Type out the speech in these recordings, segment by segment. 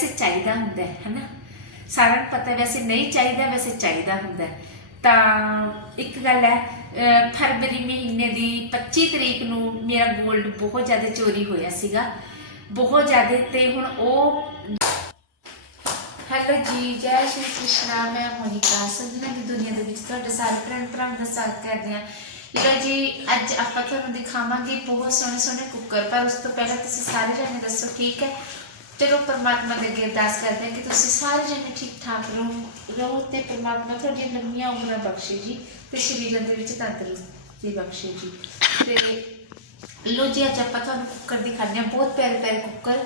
ਵੈਸੇ ਚਾਹੀਦਾ ਹੁੰਦਾ ਹੈ, ਹਨਾ? ਸਾਰਿਆਂ ਨੂੰ ਪਤਾ ਵੈਸੇ ਨਹੀਂ ਚਾਹੀਦਾ, ਵੈਸੇ ਚਾਹੀਦਾ ਹੁੰਦਾ ਤਾਂ ਇੱਕ ਗੱਲ ਹੈ ਫਰਵਰੀ ਮਹੀਨੇ ਦੀ 25 ਤਰੀਕ ਨੂੰ ਮੇਰਾ 골ਡ ਬਹੁਤ ਜ਼ਿਆਦਾ ਚੋਰੀ ਹੋਇਆ ਸੀਗਾ। ਬਹੁਤ ਜ਼ਿਆਦਾ ਤੇ ਹੁਣ ਉਹ ਹੈਲੋ ਜੀ, ਜੈ ਸ਼੍ਰੀ ਕ੍ਰਿਸ਼ਨਾ, ਮੈਂ ਮੋਨਿਕਾ ਸੰਜਨਾ ਦੀ ਦੁਨੀਆ ਦੇ ਵਿੱਚ ਤੁਹਾਡੇ ਸਾਰੇ ਭੈਣ ਭਰਾਵਾਂ ਦਾ ਸਵਾਗਤ ਕਰਦੇ ਹਾਂ। ਲੋ ਜੀ, ਅੱਜ ਆਪਾਂ ਤੁਹਾਨੂੰ ਦਿਖਾਵਾਂਗੇ ਬਹੁਤ ਸੋਹਣੇ ਸੋਹਣੇ ਕੁੱਕਰ, ਪਰ ਉਸ ਤੋਂ ਪਹਿਲਾਂ ਤੁਸੀਂ ਸਾਰੇ ਜਾਣੇ ਦੱਸੋ, ਠੀਕ ਹੈ? ਚਲੋ ਪਰਮਾਤਮਾ ਦੇ ਅੱਗੇ ਅਰਦਾਸ ਕਰਦੇ ਹਾਂ ਕਿ ਤੁਸੀਂ ਸਾਰੇ ਜਣੇ ਠੀਕ ਠਾਕ ਰਹੋ ਰਹੋ ਤੇ ਪਰਮਾਤਮਾ ਤੁਹਾਡੀਆਂ ਲੰਮੀਆਂ ਉਮਰਾਂ ਬਖਸ਼ੇ ਜੀ ਤੇ ਸਰੀਰਾਂ ਦੇ ਵਿੱਚ ਤੰਦਰੁਸਤੀ ਬਖਸ਼ੇ ਜੀ। ਤੇ ਲੋ ਜੀ, ਅੱਜ ਆਪਾਂ ਤੁਹਾਨੂੰ ਕੁੱਕਰ ਦਿਖਾਉਂਦੇ ਹਾਂ। ਬਹੁਤ ਪਿਆਰੇ ਪਿਆਰੇ ਕੁੱਕਰ।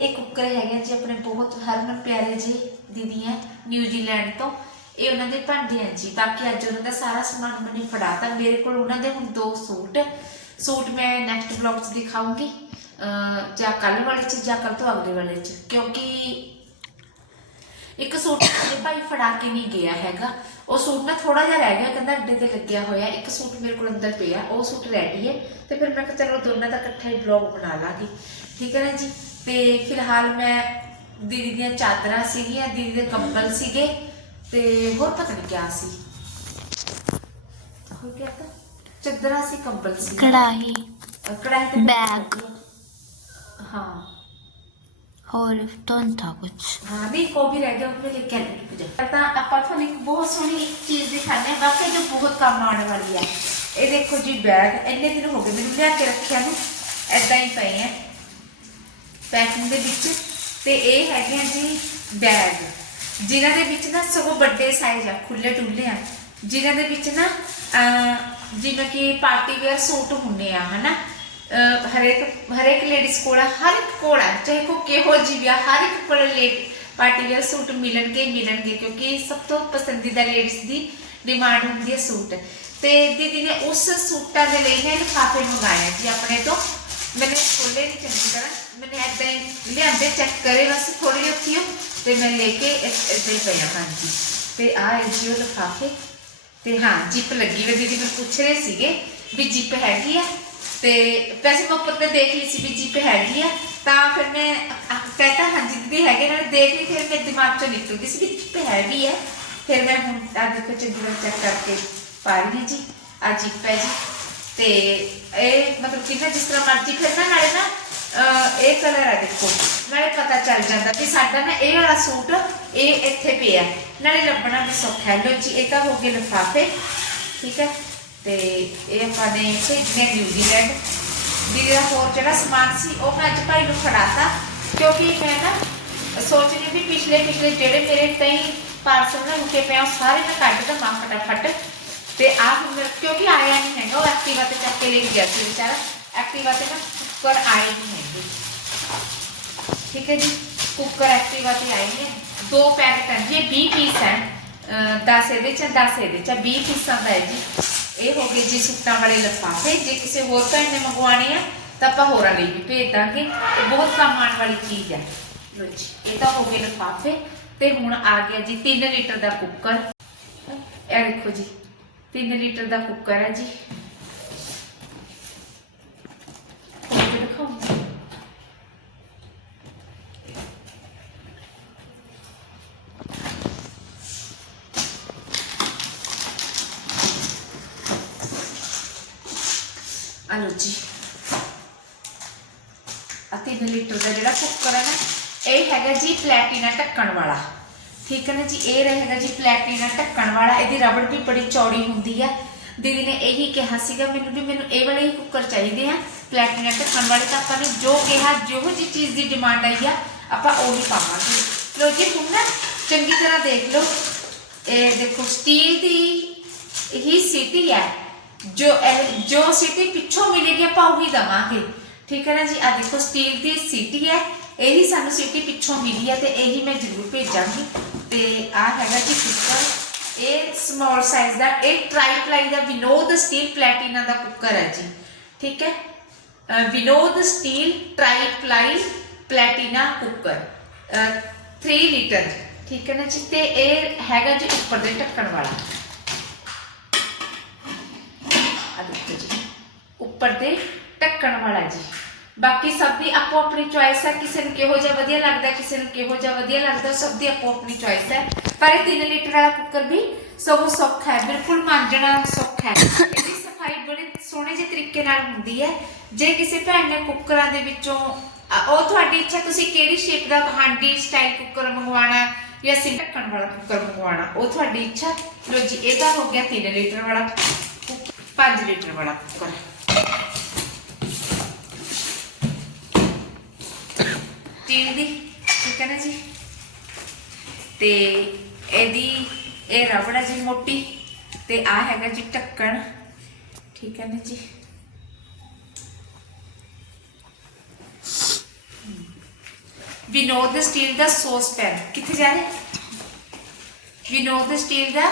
ਇਹ ਕੁੱਕਰ ਹੈਗੇ ਜੀ ਆਪਣੇ ਬਹੁਤ ਹਰਮਨ ਪਿਆਰੇ ਜੀ ਦੀਦੀ ਹੈ ਨਿਊਜ਼ੀਲੈਂਡ ਤੋਂ। ਇਹ ਉਹਨਾਂ ਦੇ ਭਾਂਡੇ ਆ ਜੀ। ਬਾਕੀ ਅੱਜ ਉਹਨਾਂ ਦਾ ਸਾਰਾ ਸਮਾਨ ਮੈਨੂੰ ਫੜਾਤਾ। ਮੇਰੇ ਕੋਲ ਉਹਨਾਂ ਦੇ ਹੁਣ ਦੋ ਸੂਟ। ਸੂਟ ਮੈਂ ਨੈਕਸਟ ਵਲੌਗ 'ਚ ਦਿਖਾਉਂਗੀ। ਜਾਂ ਕੱਲ ਵਾਲੇ 'ਚ ਜਾਂ ਕੱਲ ਤੋਂ ਅਗਲੇ ਵਾਲੇ 'ਚ? ਕਿਉਂਕਿ ਇੱਕ ਸੂਟ ਮੇਰੇ ਭਾਈ ਫੜਾ ਕੇ ਨਹੀਂ ਗਿਆ ਹੈਗਾ। ਉਹ ਸੂਟ ਨਾ ਥੋੜਾ ਜਿਹਾ ਰਹਿ ਗਿਆ ਕਹਿੰਦਾ ਅੱਡੇ ਤੇ ਲੱਗਿਆ ਹੋਇਆ। ਇੱਕ ਸੂਟ ਮੇਰੇ ਕੋਲ ਅੰਦਰ ਪਿਆ ਉਹ ਸੂਟ ਰੈਡੀ ਹੈ। ਤੇ ਫਿਰ ਮੈਂ ਕਿਹਾ ਚਲੋ ਦੋਨਾਂ ਦਾ ਇਕੱਠਾ ਹੀ ਬਲੌਗ ਬਣਾ ਲਾਂਗੀ। ਠੀਕ ਹੈ ਨਾ ਜੀ? ਤੇ ਫਿਲਹਾਲ ਮੈਂ ਦੀਦੀ ਦੀਆਂ ਚਾਦਰਾਂ ਸੀਗੀਆਂ ਦੀਦੀ ਦੇ ਕੰਬਲ ਸੀਗੇ। ਤੇ ਹੋਰ ਪਤਾ ਨਹੀਂ ਕਿਆ ਸੀ। ਹੋਰ ਕਿਆ ਤਾਂ? ਚਾਦਰਾਂ ਸੀ ਕੰਬਲ ਸੀ। ਕੜਾਹੀ। ਕੜਾਈ ਤੇ Bag। ਹਾਂ। ਹੋਰ ਤੋਂ ਥਾ ਕੁਝ ਹਾਂ ਵੀ ਕੋ ਵੀ ਰਹਿ ਗਿਆ ਉਹ ਲੈ ਕੇ ਆਣੇ ਪੁੱਜਾ ਤਾਂ ਆਪਾਂ ਤੁਹਾਨੂੰ ਇੱਕ ਬਹੁਤ ਸੋਹਣੀ ਚੀਜ਼ ਦਿਖਾਣੇ ਆ ਬਾਕੀ ਜੋ ਬਹੁਤ ਕੰਮ ਆਉਣ ਵਾਲੀ ਹੈ ਇਹ ਦੇਖੋ ਜੀ ਬੈਗ ਇੰਨੇ ਦਿਨ ਹੋ ਗਏ ਮੈਨੂੰ ਲਿਆ ਕੇ ਰੱਖਿਆ ਨੂੰ ਐਦਾਂ ਹੀ ਪਏ ਆ। ਪੈਕਿੰਗ ਦੇ ਵਿੱਚ ਤੇ ਇਹ ਹੈਗੇ ਆ ਜੀ ਬੈਗ ਜਿਨ੍ਹਾਂ ਦੇ ਵਿੱਚ ਨਾ ਸਗੋਂ ਵੱਡੇ ਸਾਈਜ਼ ਆ ਖੁੱਲੇ ਡੁੱਲੇ ਆ। ਜਿਨ੍ਹਾਂ ਦੇ ਵਿੱਚ ਨਾ ਅਹ, ਜਿਵੇਂ ਕਿ ਪਾਰਟੀ ਵੇਅਰ ਸੂਟ ਹੁੰਦੇ ਆ ਹਨਾ? ਹਰੇਕ ਹਰੇਕ ਲੇਡੀਜ਼ ਕੋਲ ਹਰ ਇੱਕ ਕੋਲ ਆ, ਚਾਹੇ ਕੋ ਕਿਹੋ ਜਿਹੀ ਵੀ ਆ ਹਰ ਇੱਕ ਕੋਲ ਲੇਡ ਪਾਰਟੀ ਵੇਅਰ ਸੂਟ ਮਿਲਣਗੇ ਹੀ ਮਿਲਣਗੇ ਕਿਉਂਕਿ ਸਭ ਤੋਂ ਪਸੰਦੀਦਾ ਲੇਡੀਜ਼ ਦੀ ਡਿਮਾਂਡ ਹੁੰਦੀ ਹੈ ਸੂਟ ਤੇ ਦੀਦੀ ਨੇ ਉਸ ਸੂਟਾਂ ਦੇ ਲਈ ਨੇ ਲਿਫਾਫੇ ਮੰਗਾਏ ਜੀ ਆਪਣੇ ਤੋਂ ਮੈंने ਖੋਲੇ ਨਹੀਂ ਚੰਗੀ ਤਰ੍ਹਾਂ ਮੈंने ਏਦਾਂ ਹੀ ਲਿਆਂਦੇ ਚੈੱਕ ਕਰੇ ਬਸ ਥੋੜੀ ਜਿਹੀ ਉੱਥੀ ਤੇ ਮੈਂ ਲੈ ਕੇ ਇੱਥੇ ਹੀ ਪਿਆ ਹਾਂਜੀ ਤੇ ਆ ਹੈ ਜੀ ਉਹ ਲਿਫਾਫੇ ਤੇ ਹਾਂ ਜਿਪ ਲੱਗੀ ਹੋਈ ਦੀਦੀ ਮੈਂ ਪੁੱਛ ਰਹੇ ਸੀਗੇ ਵੀ ਜਿੱਪ ਹੈਗੀ ਆ ਤੇ ਪੈਸੇ ਮੈਂ ਉੱਪਰ ਤੇ ਦੇਖ ਲਈ ਸੀ ਵੀ ਜਿਪ ਹੈਗੀ ਆ, ਤਾਂ ਫਿਰ ਮੈਂ ਅ- ਕਹਤਾ ਹਾਂਜੀ ਦੀਦੀ ਹੈਗੇ, ਨਾਲ ਦੇਖ ਲਈ ਫਿਰ ਮੇਰੇ ਦਿਮਾਗ ਚੋਂ ਨਿਕਲ ਗਈ ਸੀ ਵੀ ਜਿਪ ਹੈਗੀ ਹੈ ਫਿਰ ਮੈਂ ਹੁਣ ਅੱਜ ਦੇਖੋ ਚੰਗੀ ਤਰ੍ਹਾਂ ਚੈੱਕ ਕਰਕੇ ਪਾ ਰਹੀ ਜੀ ਆ ਜਿਪ ਹੈ ਜੀ। ਤੇ ਇਹ ਮਤਲਬ ਕਿ ਨਾ ਜਿਸ ਤਰ੍ਹਾਂ ਮਰਜ਼ੀ ਫਿਰਨਾ ਨਾਲੇ ਨਾ ਇਹ ਕਲਰ ਆ ਦੇਖੋ, ਨਾਲੇ ਪਤਾ ਚੱਲ ਜਾਂਦਾ ਕਿ ਸਾਡਾ ਨਾ ਇਹ ਵਾਲਾ ਸੂਟ ਇਹ ਇੱਥੇ ਪਿਆ। ਨਾਲੇ ਲੱਭਣਾ ਵੀ ਸੌਖਾ ਹੈ। ਲੋ ਜੀ, ਇਹ ਤਾਂ ਹੋ ਗਏ ਲਿਫਾਫੇ, ਠੀਕ ਹੈ। ਤੇ ਇਹ ਆਪਾਂ ਨੇ ਭੇਜਨੇ ਨਿਊਜ਼ੀਲੈਂਡ ਦੀਦੀ ਦਾ ਹੋਰ ਜਿਹੜਾ ਸਮਾਨ ਸੀ, ਉਹ ਮੈਂ ਅੱਜ ਭਾਈ ਨੂੰ ਫੜਾਤਾ, ਕਿਉਂਕਿ ਮੈਂ ਨਾ ਸੋਚ ਰਹੀ ਵੀ ਪਿਛਲੇ ਪਿਛਲੇ ਜਿਹੜੇ ਮੇਰੇ ਕਈ ਪਾਰਸਲ ਨਾ ਰੁਕੇ ਪਏ ਉਹ ਸਾਰੇ ਮੈਂ ਕੱਢ ਦਵਾਂ ਫਟਾਫਟ। ਤੇ ਆ ਹੁਣ ਕਿਉਂਕਿ ਆਇਆ ਨਹੀਂ ਹੈਗਾ, ਉਹ ਐਕਟਿਵਾ ਤੇ ਚੱਕ ਕੇ ਲੈ ਗਿਆ ਸੀ ਵਿਚਾਰਾ। ਐਕਟਿਵਾ ਤੇ ਨਾ ਕੁੱਕਰ ਆਏ ਨਹੀਂ ਹੈਗੇ। ਠੀਕ ਹੈ ਜੀ? ਕੁੱਕਰ ਐਕਟਿਵਾ ਤੇ ਆਏ ਨੇ। ਦੋ ਪੈਕਟ ਹਨ ਜੀ 20 ਪੀਸ ਹੈ। 10 ਇਹਦੇ ਚ 10 ਇਹਦੇ ਚ 20 ਪੀਸਾਂ ਦਾ ਹੈ ਜੀ। ਇਹ ਹੋ ਗਏ ਜੀ ਸੁੱਟਾਂ ਵਾਲੇ ਲਿਫਾਫੇ। ਜੇ ਕਿਸੇ ਹੋਰ ਭੈਣ ਨੇ ਮੰਗਵਾਣੇ ਆ, ਤਾਂ ਆਪਾਂ ਹੋਰਾਂ ਲਈ ਵੀ ਭੇਜ ਦਾਂਗੇ। ਇਹ ਬਹੁਤ ਕੰਮ ਆਉਣ ਵਾਲੀ ਚੀਜ਼ ਹੈ ਲਓ ਜੀ, ਇਹ ਤਾਂ ਹੋ ਗਏ ਲਿਫਾਫੇ। ਤੇ ਹੁਣ ਆ ਗਿਆ ਜੀ 3 ਲੀਟਰ ਦਾ ਕੁੱਕਰ। ਇਹ ਦੇਖੋ ਜੀ 3 ਲੀਟਰ ਦਾ ਕੁੱਕਰ ਹੈ ਜੀ ਖੋਲ ਕੇ ਦਿਖਾਉਂਗੀ ਆਲੋ ਜੀ ਆ 3 ਲੀਟਰ ਦਾ ਜਿਹੜਾ ਕੁੱਕਰ ਹੈ ਨਾ ਇਹ ਹੈਗਾ ਜੀ ਪਲੈਟੀਨਾ ਢੱਕਣ ਵਾਲਾ। ਠੀਕ ਹੈ ਨਾ ਜੀ? ਇਹ ਰਹੇਗਾ ਜੀ ਪਲੈਟੀਨਾ ਢੱਕਣ ਵਾਲਾ। ਇਹਦੀ ਰਬੜ ਵੀ ਬੜੀ ਚੌੜੀ ਹੁੰਦੀ ਆ। ਦੀਦੀ ਨੇ ਇਹੀ ਕਿਹਾ ਸੀਗਾ, ਮੈਨੂੰ ਵੀ, ਮੈਨੂੰ ਇਹ ਵਾਲੇ ਹੀ ਕੁੱਕਰ ਚਾਹੀਦੇ ਆ, ਪਲੈਟੀਨਾ ਢੱਕਣ ਵਾਲੇ ਤਾਂ ਆਪਾਂ ਨੇ ਜੋ ਕਿਹਾ, ਜਿਹੋ ਜੀ ਚੀਜ਼ ਦੀ ਡਿਮਾਂਡ ਆਈ ਆ, ਆਪਾਂ ਉਹੀ ਪਾਵਾਂਗੇ। ਲੋ ਜੀ, ਹੁਣ ਨਾ ਚੰਗੀ ਤਰ੍ਹਾਂ ਦੇਖ ਲਓ। ਇਹ ਦੇਖੋ, ਸਟੀਲ ਦੀ ਹੀ ਸਿਟੀ ਹੈ ਜੋ ਇਹ- ਜੋ ਸਿਟੀ ਪਿੱਛੋਂ ਮਿਲੇਗੀ ਆਪਾਂ ਉਹੀ ਦਵਾਂਗੇ। ਠੀਕ ਹੈ ਨਾ ਜੀ? ਆ ਦੇਖੋ, ਸਟੀਲ ਦੀ ਸਿਟੀ ਹੈ ਇਹੀ ਸਾਨੂੰ ਸਿਟੀ ਪਿੱਛੋਂ ਮਿਲੀ ਹੈ ਤੇ ਇਹੀ ਮੈਂ ਜ਼ਰੂਰ ਭੇਜਾਂਗੀ। ਤੇ ਆ ਹੈਗਾ ਜੀ ਕੁੱਕਰ। ਇਹ ਸਮਾਲ ਸਾਈਜ਼ ਦਾ, ਇਹ ਟ੍ਰਾਈਪਲਾਈ ਦਾ ਵਿਨੋਦ ਸਟੀਲ ਪਲੈਟੀਨਾ ਦਾ ਕੁੱਕਰ ਹੈ ਜੀ। ਠੀਕ ਹੈ? Vinod steel triply Platina cooker. 3 litre ਠੀਕ ਹੈ ਨਾ ਜੀ? ਤੇ ਇਹ ਹੈਗਾ ਜੀ ਉੱਪਰ ਦੇ ਢੱਕਣ ਵਾਲਾ। ਆ ਦੇਖੋ ਜੀ। ਉੱਪਰ ਦੇ ਢੱਕਣ ਵਾਲਾ ਜੀ। ਬਾਕੀ ਸਭ ਦੀ ਆਪੋ ਆਪਣੀ ਚੁਆਇਸ ਹੈ, ਕਿਸੇ ਨੂੰ ਕਿਹੋ ਜਿਹਾ ਵਧੀਆ ਲੱਗਦਾ, ਕਿਸੇ ਨੂੰ ਕਿਹੋ ਜਿਹਾ ਵਧੀਆ ਲੱਗਦਾ, ਸਭ ਦੀ ਆਪੋ ਆਪਣੀ ਚੁਆਇਸ ਹੈ। ਪਰ ਇਹ 3 ਲੀਟਰ ਵਾਲਾ ਕੁੱਕਰ ਵੀ ਸਗੋਂ ਸੌਖਾ ਹੈ, ਬਿਲਕੁਲ ਮਾਂਜਣਾ ਸੌਖਾ ਹੈ। ਇਹਦੀ ਸਫ਼ਾਈ ਬੜੇ ਸੋਹਣੇ ਜਿਹੇ ਤਰੀਕੇ ਨਾਲ ਹੁੰਦੀ ਹੈ। ਜੇ ਕਿਸੇ ਭੈਣ ਨੇ ਕੁੱਕਰਾਂ ਦੇ ਵਿੱਚੋਂ ਉਹ ਤੁਹਾਡੀ ਇੱਛਾ, ਤੁਸੀਂ ਕਿਹੜੀ ਸ਼ੇਪ ਦਾ ਹਾਂਡੀ ਸਟਾਈਲ ਕੁੱਕਰ ਮੰਗਵਾਉਣਾ ਜਾਂ ਸਿੰਕ ਢੱਕਣ ਵਾਲਾ ਕੁੱਕਰ ਮੰਗਵਾਉਣਾ, ਉਹ ਤੁਹਾਡੀ ਇੱਛਾ। ਲੋ ਜੀ, ਇਹਦਾ ਹੋ ਗਿਆ 3 ਲੀਟਰ ਵਾਲਾ 5 ਲੀਟਰ ਵਾਲਾ ਕੁੱਕਰ ਸਟੀਲ ਦੀ ਠੀਕ ਹੈ ਨਾ ਜੀ? ਤੇ ਇਹਦੀ, ਇਹ ਰਬੜ ਹੈ ਜੀ ਮੋਟੀ, ਤੇ ਆ ਹੈਗਾ ਜੀ ਢੱਕਣ, ਠੀਕ ਹੈ ਨਾ ਜੀ? ਵਿਨੋਦ ਸਟੀਲ ਦਾ ਸੌਸ ਪੈਨ ਕਿੱਥੇ ਜਾ ਰਿਹਾ? ਵਿਨੋਦ ਸਟੀਲ ਦਾ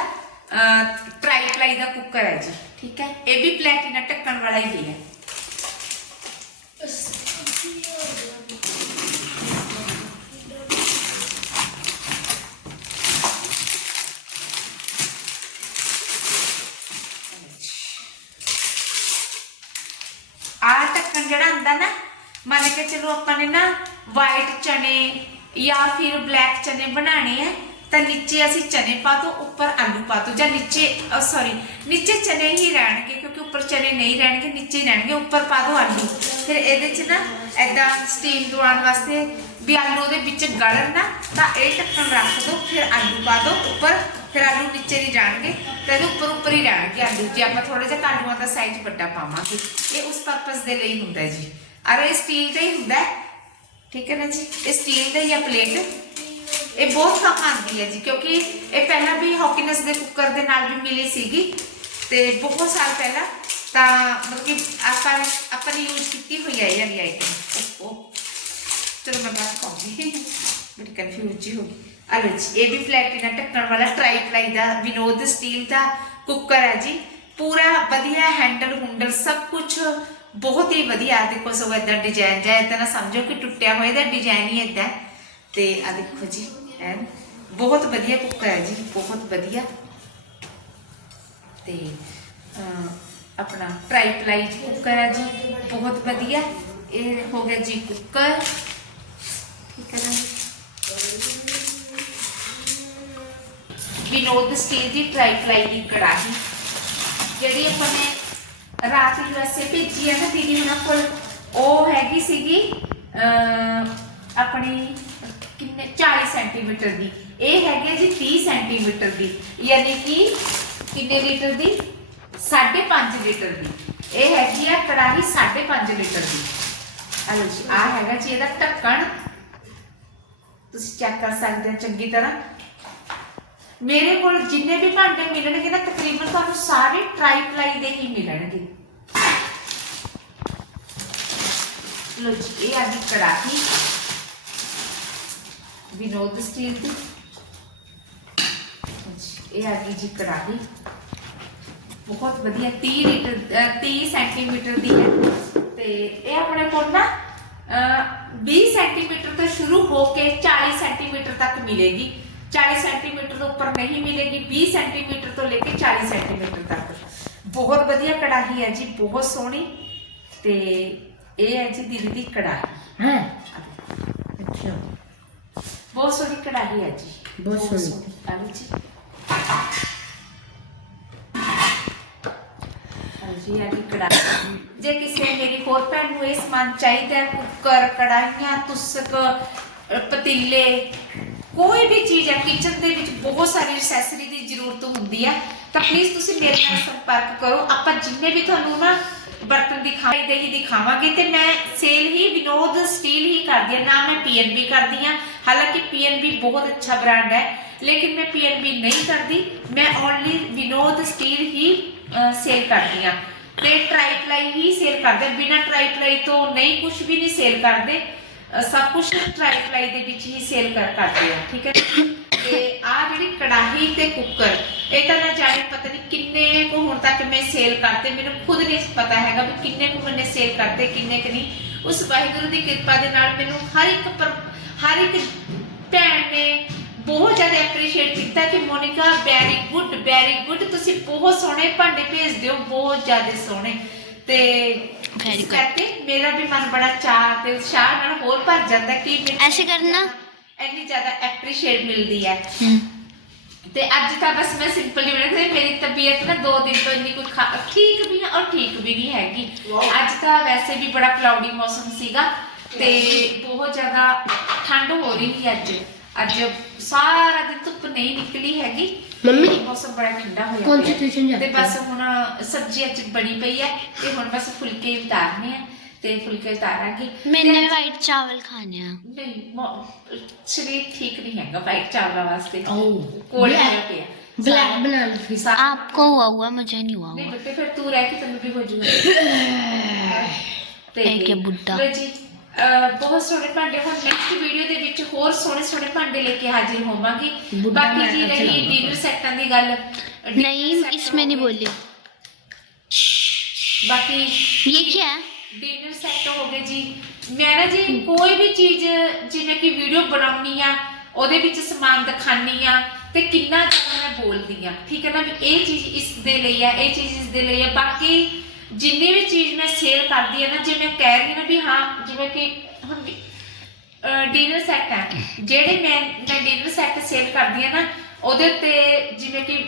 ਟਰਾਈ ਪਲਾਈ ਦਾ ਕੁੱਕਰ ਹੈ ਜੀ, ਠੀਕ ਹੈ? ਇਹ ਵੀ ਪਲੈਟੀਨਾ ਢੱਕਣ ਵਾਲਾ ਹੀ ਹੈ। ਆ ਜਿਹੜਾ ਹੁੰਦਾ ਨਾ, ਮੰਨ ਕੇ ਚਲੋ ਆਪਾਂ ਨੇ ਨਾ ਵਾਈਟ ਚਨੇ ਜਾਂ ਫਿਰ ਬਲੈਕ ਚਨੇ ਬਣਾਣੇ ਆ, ਤਾਂ ਨੀਚੇ ਅਸੀਂ ਚਨੇ ਪਾ ਦੋ, ਉੱਪਰ ਆਲੂ ਪਾ ਦੋ, ਜਾਂ ਨੀਚੇ ਸੌਰੀ ਨੀਚੇ ਚਨੇ ਹੀ ਰਹਿਣਗੇ, ਕਿਉਂਕਿ ਉੱਪਰ ਚਨੇ ਨਹੀਂ ਰਹਿਣਗੇ, ਨੀਚੇ ਰਹਿਣਗੇ, ਉੱਪਰ ਪਾ ਦੋ ਆਲੂ। ਫਿਰ ਇਹਦੇ 'ਚ ਨਾ ਐਦਾਂ ਸਟੀਮ ਦਵਾਉਣ ਵਾਸਤੇ ਵੀ ਆਲੂ ਉਹਦੇ ਵਿੱਚ ਗਲਣ ਨਾ, ਤਾਂ ਇਹ ਢੱਕਣ ਰੱਖ ਦੋ, ਫਿਰ ਆਲੂ ਪਾ ਦੋ, ਉੱਪਰ ਫਿਰ ਆਲੂ ਨੀਚੇ ਨਹੀਂ ਜਾਣਗੇ ਤੇ ਇਹਦੇ ਉੱਪਰ ਉੱਪਰ ਹੀ ਰਹਿਣਗੇ ਆਲੂ। ਜੇ ਆਪਾਂ ਥੋੜਾ ਜਿਹਾ ਆਲੂਆਂ ਦਾ ਸਾਈਜ਼ ਵੱਡਾ ਪਾਵਾਂਗੇ, ਇਹ ਉਸ ਪਰਪਸ ਦੇ ਲਈ ਹੁੰਦਾ ਜੀ। ਅਰ ਇਹ ਸਟੀਲ ਦਾ ਹੀ ਹੁੰਦਾ ਠੀਕ ਹੈ ਨਾ ਜੀ? ਇਹ ਸਟੀਲ ਦਾ ਆ ਪਲੇਟ ਇਹ ਬਹੁਤ ਕੰਮ ਆਉਂਦੀ ਹੈ ਜੀ, ਕਿਉਂਕਿ ਇਹ ਪਹਿਲਾਂ ਵੀ ਹੌਕਿਨਸ ਦੇ ਕੁੱਕਰ ਦੇ ਨਾਲ ਵੀ ਮਿਲੀ ਸੀਗੀ ਤੇ ਬਹੁਤ ਸਾਲ ਪਹਿਲਾਂ ਤਾਂ ਮਤਲਬ ਕਿ ਆਪਾਂ ਆਪਾਂ ਨੇ ਯੂਜ਼ ਕੀਤੀ ਹੋਈ ਹੈ ਇਹ ਵਾਲੀ ਆਈਟਮ ਉਹ ਚਲੋ ਮੈਂ ਬਾਤ ਕਹੂੰਗੀ ਬੜੀ ਕਨਫਿਊਜ਼ ਜੀ ਹੋ ਗਈ। ਅਲੋ ਜੀ, ਇਹ ਵੀ ਪਲੈਟੀਨਾ ਢੱਕਣ ਵਾਲਾ ਟਰਾਈ ਪਲਾਈ ਦਾ ਵਿਨੋਦ ਸਟੀਲ ਦਾ ਕੁੱਕਰ ਹੈ ਜੀ। ਪੂਰਾ ਵਧੀਆ ਹੈਂਡਲ ਹੁੰਡਲ, ਸਭ ਕੁਝ ਬਹੁਤ ਹੀ ਵਧੀਆ। ਦੇਖੋ ਸੋ ਇਦਾਂ ਡਿਜ਼ਾਈਨ ਜਾਂ ਇਦਾਂ ਨਾ ਸਮਝੋ ਕਿ ਟੁੱਟਿਆ ਹੋਇਆ ਇਹਦਾ ਡਿਜ਼ਾਈਨ ਹੀ ਇਦਾਂ ਤੇ ਆ ਦੇਖੋ ਜੀ ਐਨ ਬਹੁਤ ਵਧੀਆ ਕੁੱਕਰ ਹੈ ਜੀ, ਬਹੁਤ ਵਧੀਆ। ਤੇ ਆਪਣਾ ਟਰਾਈ ਪਲਾਈ ਕੁੱਕਰ ਹੈ ਜੀ, ਬਹੁਤ ਵਧੀਆ। ਇਹ ਹੋ ਗਿਆ ਜੀ ਕੁੱਕਰ। ਠੀਕ ਹੈ ਨਾ ਵਿਨੋਦ ਸਟੀਲ ਦੀ ਟਰਾਈ ਪਲਾਈ ਦੀ ਕੜਾਹੀ। ਜਿਹੜੀ ਆਪਾਂ ਨੇ ਰਾਤ ਹੀ ਵੈਸੇ ਭੇਜੀ ਹੈ ਨਾ ਦੀਦੀ ਹੁਣਾਂ ਕੋਲ, ਉਹ ਹੈਗੀ ਸੀਗੀ ਆਪਣੀ ਕਿੰਨੇ 40 ਸੈਂਟੀਮੀਟਰ ਦੀ। ਇਹ ਹੈਗੀ ਜੀ 30 ਸੈਂਟੀਮੀਟਰ ਦੀ, ਯਾਨੀ ਕਿ ਕਿੰਨੇ ਲੀਟਰ ਦੀ? 5.5 ਲੀਟਰ ਦੀ। ਇਹ ਹੈਗੀ ਆ ਕੜਾਹੀ 5.5 ਲੀਟਰ ਦੀ। ਆ ਜੀ ਆ ਹੈਗਾ ਜੀ ਇਹਦਾ ਢੱਕਣ। ਤੁਸੀਂ ਚੈੱਕ ਕਰ ਸਕਦੇ ਹੋ ਚੰਗੀ ਤਰ੍ਹਾਂ। ਮੇਰੇ ਕੋਲ ਜਿੰਨੇ ਵੀ ਭਾਂਡੇ ਮਿਲਣਗੇ ਨਾ ਤਕਰੀਬਨ ਤੁਹਾਨੂੰ ਸਾਰੇ ਟਰਾਈ ਪਲਾਈ ਦੇ ਹੀ ਮਿਲਣਗੇ ਲੋ ਜੀ ਇਹ ਆ ਗਈ ਕੜਾਹੀ ਵਿਨੋਦ ਸਟੀਲ ਦੀ ਲਓ ਜੀ, ਇਹ ਆ ਗਈ ਜੀ ਕੜਾਹੀ ਬਹੁਤ ਵਧੀਆ 30 ਲੀਟਰ ਅਹ 30 ਸੈਂਟੀਮੀਟਰ ਦੀ ਹੈ ਤੇ ਇਹ ਆਪਣੇ ਕੋਲ ਨਾ ਅਹ 20 ਸੈਂਟੀਮੀਟਰ ਤੋਂ ਸ਼ੁਰੂ ਹੋ ਕੇ 40 ਸੈਂਟੀਮੀਟਰ ਤੱਕ ਮਿਲੇਗੀ 40 ਸੈਂਟੀਮੀਟਰ ਤੋਂ ਉੱਪਰ ਨਹੀਂ ਮਿਲੇਗੀ 20 ਸੈਂਟੀਮੀਟਰ ਤੋਂ ਲੈ ਕੇ 40 ਸੈਂਟੀਮੀਟਰ ਤੱਕ ਬਹੁਤ ਵਧੀਆ ਕੜਾਹੀ ਹੈ ਜੀ ਬਹੁਤ ਸੋਹਣੀ ਤੇ ਇਹ ਹੈ ਜੀ ਦੀਦੀ ਦੀ ਕੜਾਹੀ ਹੈ ਅੱਛਾ ਬਹੁਤ ਸੋਹਣੀ ਕੜਾਹੀ ਹੈ ਜੀ ਬਹੁਤ ਸੋਹਣੀ। ਆਲੂ ਜੀ ਹਾਂਜੀ ਆ ਕੜਾਹੀ ਜੇ ਕਿਸੇ ਮੇਰੀ ਹੋਰ ਭੈਣ ਨੂੰ ਇਹ ਸਮਾਨ ਚਾਹੀਦਾ ਹੈ ਕੁੱਕਰ ਕੜਾਹੀਆਂ ਤੁਸਕ ਪਤੀਲੇ ਕੋਈ ਵੀ ਚੀਜ਼ ਹੈ ਕਿਚਨ ਦੇ ਵਿੱਚ ਬਹੁਤ ਸਾਰੀ ਐਕਸੈਸਰੀ ਦੀ ਜ਼ਰੂਰਤ ਹੁੰਦੀ ਹੈ, ਤਾਂ ਪਲੀਜ਼ ਤੁਸੀਂ ਮੇਰੇ ਨਾਲ ਸੰਪਰਕ ਕਰੋ। ਆਪਾਂ ਜਿੰਨੇ ਵੀ ਤੁਹਾਨੂੰ ਨਾ ਬਰਤਨ ਦਿਖਾਈ ਦੇ ਹੀ ਦਿਖਾਵਾਂਗੇ, ਤੇ ਮੈਂ ਸੇਲ ਹੀ, ਵਿਨੋਦ ਸਟੀਲ ਹੀ ਕਰਦੀ ਹਾਂ, ਨਾ ਮੈਂ ਪੀਐਨਬੀ ਕਰਦੀ ਹਾਂ। ਹਾਲਾਂਕਿ ਪੀਐਨਬੀ ਬਹੁਤ ਅੱਛਾ ਬ੍ਰਾਂਡ ਹੈ, ਲੇਕਿਨ ਮੈਂ ਪੀਐਨਬੀ ਨਹੀਂ ਕਰਦੀ, ਮੈਂ ਓਨਲੀ ਵਿਨੋਦ ਸਟੀਲ ਹੀ ਸੇਲ ਕਰਦੀ ਹਾਂ। ਤੇ ਟਰਾਈ ਹੀ ਸੇਲ ਕਰਦੇ ਹਾਂ। ਬਿਨਾਂ ਤੋਂ ਨਹੀਂ ਕੁਝ ਵੀ ਨਹੀਂ ਸੇਲ ਕਰਦੇ। ਸਭ ਕੁਝ ਟਰਾਈ ਪਲਾਈ ਦੇ ਵਿੱਚ ਹੀ ਸੇਲ ਕਰ ਕਰਦੇ ਆ, ਠੀਕ ਹੈ? ਤੇ ਆ ਜਿਹੜੀ ਕੜਾਹੀ ਤੇ ਕੁੱਕਰ ਇਹ ਤਾਂ ਨਾ ਜਾਣੇ ਪਤਾ ਨਹੀਂ ਕਿੰਨੇ ਕੁ ਹੁਣ ਤੱਕ ਮੈਂ ਸੇਲ ਕਰਤੇ, ਮੈਨੂੰ ਖੁਦ ਨਹੀਂ ਪਤਾ ਹੈਗਾ ਵੀ ਕਿੰਨੇ ਕੁ ਮੈਨੇ ਸੇਲ ਕਰਤੇ, ਕਿੰਨੇ ਕੁ ਨਹੀਂ। ਉਸ ਵਾਹਿਗੁਰੂ ਦੀ ਕਿਰਪਾ ਦੇ ਨਾਲ ਮੈਨੂੰ ਹਰ ਇੱਕ ਹਰ ਇੱਕ ਭੈਣ ਨੇ ਬਹੁਤ ਜ਼ਿਆਦਾ ਐਪਰੀਸ਼ੀਏਟ ਕੀਤਾ ਕਿ Monika very good very good ਤੁਸੀਂ ਬਹੁਤ ਸੋਹਣੇ ਭਾਂਡੇ ਭੇਜਦੇ ਹੋ, ਬਹੁਤ ਜ਼ਿਆਦਾ ਸੋਹਣੇ। ਤੇ Very ਇਸ good. ਕਰਕੇ ਮੇਰਾ ਵੀ ਮਨ ਬੜਾ ਚਾਹ ਤੇ ਉਤਸ਼ਾਹ ਨਾਲ ਹੋਰ ਭਰ ਜਾਂਦਾ ਕਿ ਮੈਨੂੰ ਐਸੇ ਕਰਨਾ। ਇੰਨੀ ਜ਼ਿਆਦਾ ਐਪਰੀਸ਼ੀਏਟ ਮਿਲਦੀ ਹੈ। ਹਮ ਤੇ ਅੱਜ ਤਾਂ ਬਸ ਮੈਂ ਸਿੰਪਲ ਹੀ ਬਣਾ ਰਹੀ ਮੇਰੀ ਤਬੀਅਤ ਨਾ ਦੋ ਦਿਨ ਤੋਂ ਇੰਨੀ ਕੋਈ ਖਾ- ਠੀਕ ਵੀ ਹੈ ਔਰ ਠੀਕ ਵੀ ਨਹੀਂ ਹੈਗੀ। ਅੱਜ ਤਾਂ ਵੈਸੇ ਵੀ ਬੜਾ ਕਲਾਉਡੀ ਮੌਸਮ ਸੀਗਾ ਤੇ ਬਹੁਤ ਜ਼ਿਆਦਾ ਠੰਡ ਹੋ ਰਹੀ ਸੀ ਅੱਜ। ਅੱਜ ਸਾਰਾ ਦਿਨ ਧੁੱਪ ਨਹੀਂ ਨਿਕਲੀ ਹੈਗੀ। ਮੰਮੀ, ਤੇ ਮੌਸਮ ਬੜਾ ਠੰਡਾ ਹੋਇਆ ਕੌਣ ਸੀ ਪਿਆ। tuition ਜਾਂਦੇ ਤੇ ਬਸ ਹੁਣ ਸਬਜ਼ੀ ਅੱਜ ਬਣੀ ਪਈ ਹੈ ਤੇ ਹੁਣ ਬਸ ਫੁਲਕੇ ਹੀ ਉਤਾਰਨੇ ਆ ਤੇ ਫੁਲਕੇ ਉਤਾਰਾਂਗੇ मैंने ਤੇ- वाइट चावल खाने हैं ਨਹੀਂ ਮੌ- ਸਰੀਰ ਠੀਕ ਨਹੀਂ ਹੈਗਾ ਵਾਈਟ ਚਾਵਲਾਂ ਵਾਸਤੇ Oh, ਕੋਲ black- ਹੋਇਆ ਪਿਆ ब्लैक बना लो फिर ਸਾ- आपको हुआ हुआ मुझे नहीं हुआ ਨਹੀਂ हुआ ਬੱਤੇ ਫਿਰ ਤੂੰ ਰਹਿ ਕੇ ਤੈਨੂੰ ਵੀ ਹੋ ਜਾਊਗਾ ਇਹ ਕੀ ਬੁੱਢਾ। ਲਓ ਜੀ ਅਹ ਬਹੁਤ ਸੋਹਣੇ ਭਾਂਡੇ ਹੁਣ ਨੈਕਸਟ ਵੀਡੀਓ ਦੇ ਵਿੱਚ ਹੋਰ ਸੋਹਣੇ ਸੋਹਣੇ ਭਾਂਡੇ ਲੈ ਕੇ ਹਾਜ਼ਰ ਹੋਵਾਂਗੇ। ਬਾਕੀ ਜੀ ਰਹੀ ਡਿਨਰ ਸੈਟਾਂ ਦੀ ਗੱਲ। ਨਹੀਂ ਇਸ ਮੈਂ ਨਹੀਂ ਬੋਲੀ। ਬਾਕੀ ਇਹ ਕੀ ਹੈ? ਡਿਨਰ ਸੈਟ ਹੋ ਗਏ ਜੀ। ਮੈਂ ਨਾ ਜੀ ਕੋਈ ਵੀ ਚੀਜ਼ ਜਿਵੇਂ ਕਿ ਵੀਡੀਓ ਬਣਾਉਣੀ ਆ ਉਹਦੇ ਵਿੱਚ ਸਮਾਨ ਦਿਖਾਣੀ ਆ ਤੇ ਕਿੰਨਾ ਮੈਂ ਬੋਲਦੀ ਆ। ਠੀਕ ਹੈ ਨਾ ਵੀ ਇਹ ਚੀਜ਼ ਇਸ ਦੇ ਲਈ ਆ ਇਹ ਚੀਜ਼ ਇਸ ਦੇ ਲਈ ਆ। ਬਾਕੀ ਜਿੰਨੀ ਵੀ ਚੀਜ਼ ਮੈਂ ਸੇਲ ਕਰਦੀ ਆ ਨਾ, ਜੇ ਮੈਂ ਕਹਿ ਰਹੀ ਨਾ ਵੀ ਹਾਂ, ਜਿਵੇਂ ਕਿ ਹੁਣ ਡਿਨਰ ਸੈੱਟ ਹੈ। ਜਿਹੜੇ ਮੈਂ ਮੈਂ ਡਿਨਰ ਸੈੱਟ ਸੇਲ ਕਰਦੀ ਆ ਨਾ, ਉਹਦੇ ਉੱਤੇ ਜਿਵੇਂ ਕਿ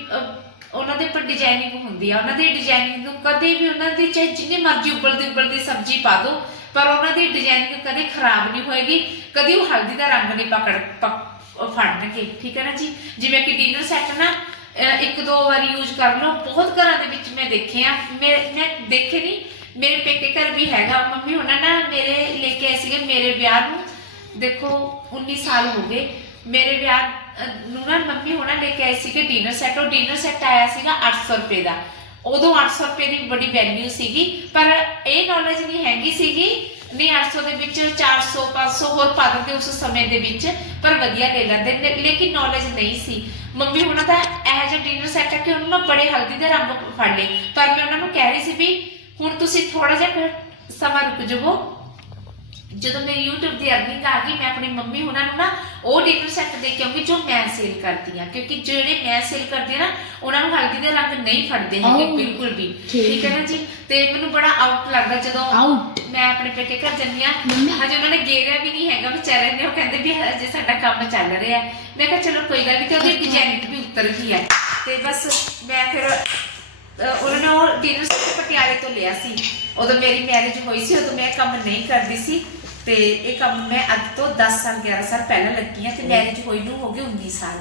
ਉਹਨਾਂ ਦੇ ਉੱਪਰ ਡਿਜ਼ਾਈਨਿੰਗ ਹੁੰਦੀ ਆ। ਉਹਨਾਂ ਦੀ ਡਿਜ਼ਾਈਨਿੰਗ ਨੂੰ ਕਦੇ ਵੀ ਉਹਨਾਂ ਦੀ, ਚਾਹੇ ਜਿੰਨੀ ਮਰਜ਼ੀ ਉਬਲਦੀ ਉਬਲਦੀ ਸਬਜ਼ੀ ਪਾ ਦਿਓ ਪਰ ਉਹਨਾਂ ਦੀ ਡਿਜ਼ਾਈਨਿੰਗ ਕਦੇ ਖਰਾਬ ਨਹੀਂ ਹੋਏਗੀ। ਕਦੀ ਉਹ ਹਲਦੀ ਦਾ ਰੰਗ ਨਹੀਂ ਪਕੜ, ਪਕ- ਫੜਨਗੇ। ਠੀਕ ਹੈ ਨਾ ਜੀ? ਜਿਵੇਂ ਕਿ ਡਿਨਰ ਸੈੱਟ ਨਾ ਇੱਕ ਦੋ ਵਾਰ ਯੂਜ਼ ਕਰ ਲਓ। ਬਹੁਤ ਘਰਾਂ ਦੇ ਵਿੱਚ ਮੈਂ ਦੇਖੇ ਆ। ਮੈਂ ਮੈਂ ਦੇਖੇ ਨਹੀਂ। ਮੇਰੇ ਪੇਕੇ ਘਰ ਵੀ ਹੈਗਾ ਮੰਮੀ, ਉਹਨਾਂ ਨਾ ਮੇਰੇ ਲੈ ਕੇ ਆਏ ਸੀਗੇ ਮੇਰੇ ਵਿਆਹ ਨੂੰ। ਦੇਖੋ 19 ਸਾਲ ਹੋ ਗਏ। ਮੇਰੇ ਵਿਆਹ ਨੂੰ ਨਾ ਮੰਮੀ ਹੋਣਾ ਲੈ ਕੇ ਆਏ ਸੀਗੇ ਡਿਨਰ ਸੈੱਟ ਉਹ ਡਿਨਰ ਸੈੱਟ ਆਇਆ ਸੀਗਾ 800 ਰੁਪਏ ਦਾ। ਉਦੋਂ 800 ਰੁਪਏ ਦੀ ਬੜੀ ਵੈਲਿਊ ਸੀਗੀ। ਪਰ ਇਹ ਨੌਲੇਜ ਨਹੀਂ ਹੈਗੀ ਸੀਗੀ ਨਹੀਂ 800 ਦੇ ਵਿੱਚ 400 500 ਹੋਰ ਪਾ ਦਿੰਦੇ ਉਸ ਸਮੇਂ ਦੇ ਵਿੱਚ, ਪਰ ਵਧੀਆ ਲੈ ਲੈਂਦੇ ਲੇਕਿਨ ਨੌਲੇਜ ਨਹੀਂ ਸੀ। ਮੰਮੀ ਉਹਨਾਂ ਦਾ ਇਹ ਜਿਹਾ ਡਿਨਰ ਸੈੱਟ ਹੈ ਕਿ ਉਹਨਾਂ ਨੂੰ ਬੜੇ ਹਲਦੀ ਦੇ ਰੰਗ ਫੜ ਲਏ। ਪਰ ਮੈਂ ਉਹਨਾਂ ਨੂੰ ਕਹਿ ਰਹੀ ਸੀ ਵੀ ਹੁਣ ਤੁਸੀਂ ਥੋੜਾ ਜਿਹਾ ਕੁ ਸਮਾਂ ਰੁਕ ਜਾਵੋ। ਜਦੋਂ ਮੇਰੀ YouTube ਦੀ ਅਰਨਿੰਗ ਆ ਗਈ ਮੈਂ ਆਪਣੀ ਮੰਮੀ ਹੁਣਾਂ ਨੂੰ ਨਾ ਉਹ ਡਿਨਰ ਸੈੱਟ ਦੇ ਕੇ ਆਉਂਗੀ ਜੋ ਮੈਂ ਸੇਲ ਕਰਦੀ ਆ ਕਿਉਂਕਿ ਜਿਹੜੇ ਮੈਂ ਸੇਲ ਕਰਦੀ ਆ ਨਾ ਉਹਨਾਂ ਨੂੰ ਹਲਦੀ ਦੇ ਰੰਗ ਨਹੀਂ ਫੜਦੇ ਹੈਗੇ Oh, ਬਿਲਕੁਲ ਵੀ ਠੀਕ ਠੀਕ ਹੈ ਨਾ ਜੀ ਤੇ ਮੈਨੂੰ ਬੜਾ ਆਊਟ ਲੱਗਦਾ ਜਦੋਂ? ਮੈਂ ਆਪਣੇ ਪੇਕੇ ਘਰ ਜਾਂਦੀ ਆ ਮੰਮੀ। ਹਜੇ ਉਹਨਾਂ ਨੇ ਗੇਰਿਆ ਵੀ ਨਹੀਂ ਹੈਗਾ ਵਿਚਾਰੇ ਨੇ ਉਹ ਕਹਿੰਦੇ ਵੀ ਹਜੇ ਸਾਡਾ ਕੰਮ ਚੱਲ ਰਿਹਾ ਹੈ। ਮੈਂ ਕਿਹਾ ਚਲੋ ਕੋਈ ਗੱਲ ਨਹੀਂ ਤੇ ਉਹਦੀ ਡਿਜ਼ਾਈਨ ਵੀ ਉਤਰ ਗਈ ਹੈ ਤੇ ਬਸ ਮੈਂ ਫਿਰ ਅਹ ਉਹਨਾਂ ਨੇ ਡਿਨਰ ਸੈੱਟ ਪਟਿਆਲੇ ਤੋਂ ਲਿਆ ਸੀ। ਉਦੋਂ ਮੇਰੀ ਮੈਰਿਜ ਹੋਈ ਸੀ ਉਦੋਂ ਮੈਂ ਕੰਮ ਨਹੀਂ ਕਰਦੀ ਸੀ। ਤੇ ਇਹ ਕੰਮ ਮੈਂ ਅੱਜ ਤੋਂ 10 ਸਾਲ 11 ਸਾਲ ਪਹਿਲਾਂ ਲੱਗੀ ਆ ਤੇ ਮੈਰਿਜ ਹੋਈ ਨੂੰ ਹੋ ਗਏ 19 ਸਾਲ।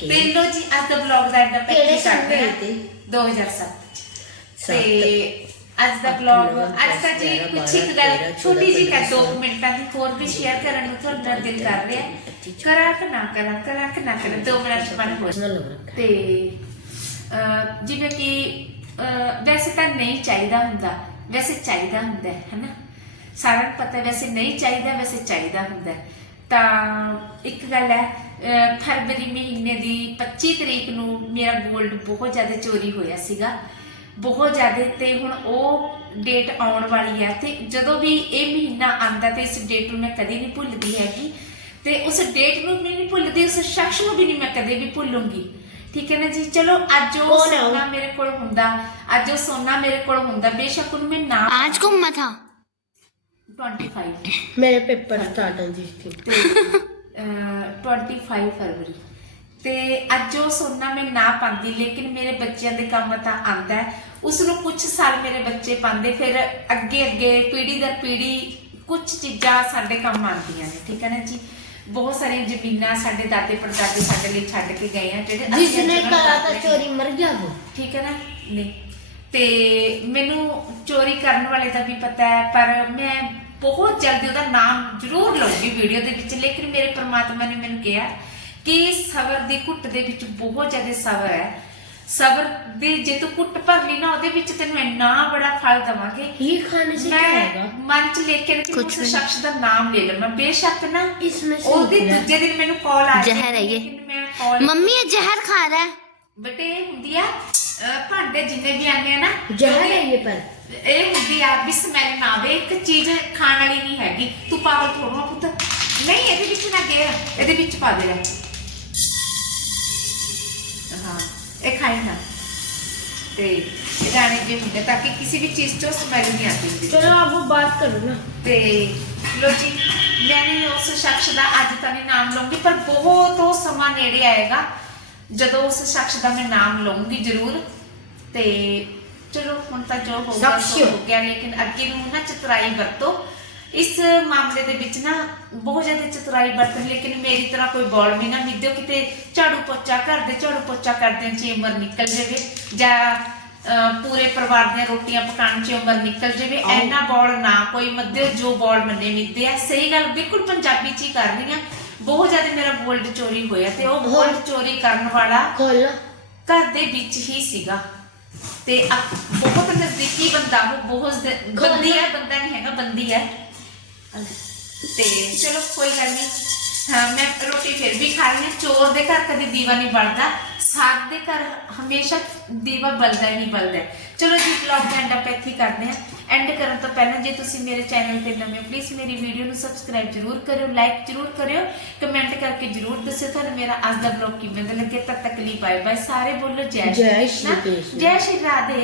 ਤੇ ਲੋ ਜੀ ਅੱਜ ਦਾ ਬਲੌਗ ਦਾ ਐਂਡ ਕਿਹੜੇ ਸਾਲ ਕਰਦੇ ਹਾਂ ਸੀ? 2007 ਤੇ ਅੱਜ ਦਾ ਬਲੌਗ ਅੱਜ ਦਾ ਜੀ ਕੁਛ ਇੱਕ ਗੱਲ ਛੋਟੀ ਜੀ ਕਰ ਦੋ ਮਿੰਟ ਕੁ ਮਿੰਟਾਂ ਹੋਰ ਵੀ ਸ਼ੇਅਰ ਕਰਨ ਨੂੰ ਤੁਹਾਡਾ ਦਿਲ ਕਰ ਰਿਹਾ। ਹੈ। ਕਰਾਂ ਨਾ ਕਰਾ ਕਰਾਂ ਕਿ ਨਾ ਕਰਾਂ ਦੋ ਮਿੰਟ ਮਨ ਹੋ ਹੋ ਰੱਖਾ ਤੇ ਜਿਵੇਂ ਕਿ ਵੈਸੇ ਤਾਂ ਨਹੀਂ ਚਾਹੀਦਾ ਹੁੰਦਾ ਵੈਸੇ ਚਾਹੀਦਾ ਹੁੰਦਾ ਹੈ ਹਨਾ ਸਾਰਿਆਂ ਨੂੰ ਪਤਾ ਵੈਸੇ ਨਹੀਂ ਚਾਹੀਦਾ ਵੈਸੇ ਚਾਹੀਦਾ ਹੁੰਦਾ। ਤਾਂ ਇੱਕ ਗੱਲ ਹੈ ਫਰਵਰੀ ਮਹੀਨੇ ਦੀ 25 ਤਰੀਕ ਨੂੰ ਮੇਰਾ 골ਡ ਬਹੁਤ ਜ਼ਿਆਦਾ ਚੋਰੀ ਹੋਇਆ ਸੀਗਾ ਬਹੁਤ ਜ਼ਿਆਦਾ ਤੇ ਹੁਣ ਉਹ ਡੇਟ ਆਉਣ ਵਾਲੀ ਹੈ ਤੇ ਜਦੋਂ ਵੀ ਇਹ ਮਹੀਨਾ ਆਂਦਾ ਤੇ ਇਸ ਡੇਟ ਨੂੰ ਮੈਂ ਕਦੀ ਨਹੀਂ ਭੁੱਲਦੀ ਹੈਗੀ ਤੇ ਉਸ ਡੇਟ ਨੂੰ ਵੀ ਨਹੀਂ ਭੁੱਲਦੀ ਉਸ ਸ਼ਖਸ ਨੂੰ ਵੀ ਨਹੀਂ ਮੈਂ ਕਦੇ ਵੀ ਭੁੱਲੂੰਗੀ ਠੀਕ ਹੈ ਨਾ ਜੀ ਚਲੋ ਅੱਜ ਉਹ? ਸੋਨਾ ਮੇਰੇ ਹੁੰਦਾ ਅੱਜ ਉਹ ਸੋਨਾ ਮੇਰੇ ਕੋਲ ਹੁੰਦਾ ਬੇਸ਼ੱਕ ਉਹਨੂੰ ਮੈਂ ਨਾ आज गुम्मा था 25 मेरे पेपर स्टार्ट हैं जी ठीक ਤੇ ਅਹ, 25 ਫਰਵਰੀ ਤੇ ਅੱਜ ਉਹ ਸੋਨਾ ਮੈਂ ਨਾ ਪਾਉਂਦੀ ਲੇਕਿਨ ਮੇਰੇ ਬੱਚਿਆਂ ਦੇ ਕੰਮ ਤਾਂ ਆਂਦਾ ਹੈ ਉਸ ਨੂੰ ਕੁਝ ਸਾਲ ਮੇਰੇ ਬੱਚੇ ਪਾਉਂਦੇ ਫਿਰ ਅੱਗੇ ਅੱਗੇ ਪੀੜੀ ਦਰ ਪੀੜੀ ਕੁਝ ਚੀਜ਼ਾਂ ਸਾਡੇ ਕੰਮ ਆਉਂਦੀਆਂ ਨੇ ਠੀਕ ਹੈ ਨਾ ਜੀ ਬਹੁਤ ਸਾਰੀਆਂ ਜ਼ਮੀਨਾਂ ਸਾਡੇ ਦਾਦੇ ਪੜਦਾਦੇ ਸਾਡੇ ਲਈ ਛੱਡ ਕੇ ਗਏ ਆ ਜਿਹੜੇ ਜਿਸ ਨੇ ਕਰਾ ਤਾਂ ਚੋਰੀ ਮਰ ਗਿਆ ਉਹ। ਠੀਕ ਹੈ ਨਾ? ਨਹੀਂ। ਤੇ ਮੈਨੂੰ ਚੋਰੀ ਕਰਨ ਵਾਲੇ ਦਾ ਵੀ ਪਤਾ ਹੈ ਪਰ ਮੈਂ ਬਹੁਤ ਜਲਦੀ ਉਹਦਾ ਨਾਮ ਜ਼ਰੂਰ ਲਊਂਗੀ ਵੀਡੀਓ ਦੇ ਵਿੱਚ ਲੇਕਿਨ ਮੇਰੇ ਪ੍ਰਮਾਤਮਾ ਨੇ ਮੈਨੂੰ ਕਿਹਾ ਕਿ ਸਬਰ ਦੀ ਘੁੱਟ ਦੇ ਵਿੱਚ ਬਹੁਤ ਜ਼ਿਆਦਾ ਸਬਰ ਹੈ। ਸਬਰ ਦੀ ਜੇ ਤੂੰ ਘੁੱਟ ਭਰ ਲਈ ਨਾ ਉਹਦੇ ਵਿੱਚ ਤੈਨੂੰ ਇੰਨਾ ਬੜਾ ਫਲ ਦਵਾਂਗੇ ये खाने से क्या ਮੈਂ होगा ਮਨ ਚ ਲੈ ਕੇ ਨਾ ਕਿ ਕੁਛ ਉਸ ਵੀ। ਸ਼ਖਸ ਦਾ ਨਾਮ ਲੈ ਲਵਾਂ ਬੇਸ਼ੱਕ ਨਾ इसमें से ਉਹਦੇ निकला। ਦੂਜੇ ਦਿਨ ਮੈਨੂੰ ਕਾਲ ਆ ਜਾਏ, ਜ਼ਹਿਰ ਹੈ ਇਹ। ਲੇਕਿਨ ਮੈਂ ਕਾਲ मम्मी ये जहर खा रहा है ਬੇਟੇ ਇਹ ਹੁੰਦੀ ਆ ਅਹ ਭਾਂਡੇ ਜਿੰਨੇ ਵੀ ਆਉਂਦੇ ਆ ਨਾ जहर है ये पर ਇਹ ਹੁੰਦੀ ਆ ਵੀ ਸਮੈਲ ਨਾ ਆਵੇ ਇੱਕ ਚੀਜ਼ ਖਾਣ ਵਾਲੀ ਨਹੀਂ ਹੈਗੀ ਤੂੰ ਪਾਗਲ ਥੋੜਾ ਪੁੱਤ ਨਹੀਂ ਇਹਦੇ ਵਿੱਚ ਨਾ ਗੇਰ ਇਹਦੇ ਵਿੱਚ ਪਾ ਦੇ ਲੈ ਹਾਂ ਇਹ ਖਾਈ ਨਾ ਤੇ दाने भी होंगे ताकि किसी भी चीज चो स्मेल नहीं आती ਹੁੰਦੀ। चलो आप वो बात करो ना ਤੇ ਲੋ ਜੀ ਮੈਂ ਨਹੀਂ ਉਸ ਸ਼ਖਸ ਦਾ ਅੱਜ ਤਾਂ ਨਹੀਂ ਨਾਮ ਲਵਾਂਗੀ ਪਰ ਬਹੁਤ ਉਹ ਸਮਾਂ ਨੇੜੇ ਆਏਗਾ ਜਦੋਂ ਉਸ ਸ਼ਖਸ ਦਾ ਮੈਂ ਨਾਮ ਲਵਾਂਗੀ ਜ਼ਰੂਰ ਤੇ ਚਲੋ ਹੁਣ ਤਾਂ ਜੋ ਹੋ ਗਿਆ ਸੋ ਸ਼ਖਸ। ਹੋ ਗਿਆ ਲੇਕਿਨ ਅੱਗੇ ਨੂੰ ਨਾ ਚਤੁਰਾਈ ਵਰਤੋ ਇਸ ਮਾਮਲੇ ਦੇ ਵਿੱਚ ਨਾ ਬਹੁਤ ਜ਼ਿਆਦਾ ਚਤੁਰਾਈ ਵਰਤਣ ਲੇਕਿਨ ਮੇਰੀ ਤਰ੍ਹਾਂ ਕੋਈ ਬੋਲ ਵੀ ਨਾ ਮਿੱਦੋ ਕਿਤੇ ਝਾੜੂ ਪੋਚਾ ਘਰ ਦੇ ਝਾੜੂ ਪੋਚਾ ਕਰਦੇ ਚ ਉਮਰ ਨਿਕਲ ਜਾਵੇ ਜਾਂ ਪੂਰੇ ਪਰਿਵਾਰ ਦੀਆਂ ਰੋਟੀਆਂ ਪਕਾਉਣ ਚ ਉਮਰ ਨਿਕਲ ਜਾਵੇ ਐਨਾ ਬੋਲ ਨਾ ਕੋਈ ਮੱਦੇ ਜੋ ਬੋਲ ਮੰਨੇ ਮਿੱਦੇ ਆ। ਸਹੀ ਗੱਲ ਬਿਲਕੁਲ ਪੰਜਾਬੀ ਚ ਹੀ ਕਰ ਰਹੀ ਆ ਬਹੁਤ ਜ਼ਿਆਦਾ ਮੇਰਾ ਗੋਲਡ ਚੋਰੀ ਹੋਇਆ ਤੇ ਉਹ ਗੋਲਡ ਚੋਰੀ ਕਰਨ ਵਾਲਾ ਘਰ ਦੇ ਵਿੱਚ ਹੀ ਸੀਗਾ। ਤੇ ਬਹੁਤ ਨਜ਼ਦੀਕੀ ਬੰਦਾ ਉਹ ਬਹੁਤ ਬੰਦੀ ਹੈ ਬੰਦਾ ਨਹੀਂ ਹੈਗਾ ਬੰਦੀ ਹੈ। ਤੇ ਚਲੋ ਕੋਈ ਗੱਲ ਨਹੀਂ ਹਾਂ ਮੈਂ ਰੋਟੀ ਫਿਰ ਵੀ ਖਾ ਲਈ। ਚੋਰ ਦੇ ਘਰ ਕਦੇ ਦੀਵਾ ਨਹੀਂ ਬਲਦਾ। ਸਾਧ ਦੇ ਘਰ ਹਮੇਸ਼ਾ ਦੀਵਾ ਬਲਦਾ ਹੀ ਬਲਦਾ ਚਲੋ ਜੀ ਵਲੌਗ ਦਾ ਐਂਡ ਅਪ ਇੱਥੇ ਕਰਦੇ ਹਾਂ। ਐਂਡ ਕਰਨ ਤੋਂ ਪਹਿਲਾਂ ਜੇ ਤੁਸੀਂ ਮੇਰੇ ਚੈਨਲ ਤੇ ਨਵੇਂ ਪਲੀਜ਼ ਮੇਰੀ ਵੀਡੀਓ ਨੂੰ ਸਬਸਕ੍ਰਾਈਬ ਜ਼ਰੂਰ ਕਰਿਓ ਲਾਈਕ ਜ਼ਰੂਰ ਕਰਿਓ। ਕਮੈਂਟ ਕਰਕੇ ਜ਼ਰੂਰ ਦੱਸਿਓ ਤੁਹਾਨੂੰ ਮੇਰਾ ਅੱਜ ਦਾ ਵਲੌਗ ਕਿਵੇਂ ਦਾ ਲੱਗੇ ਤਦ ਤੱਕ ਲਈ ਬਾਏ ਬਾਏ ਸਾਰੇ ਬੋਲੋ ਜੈ ਜੈ ਸ਼੍ਰੀ। ਜੈ ਸ਼੍ਰੀ ਰਾਧੇ।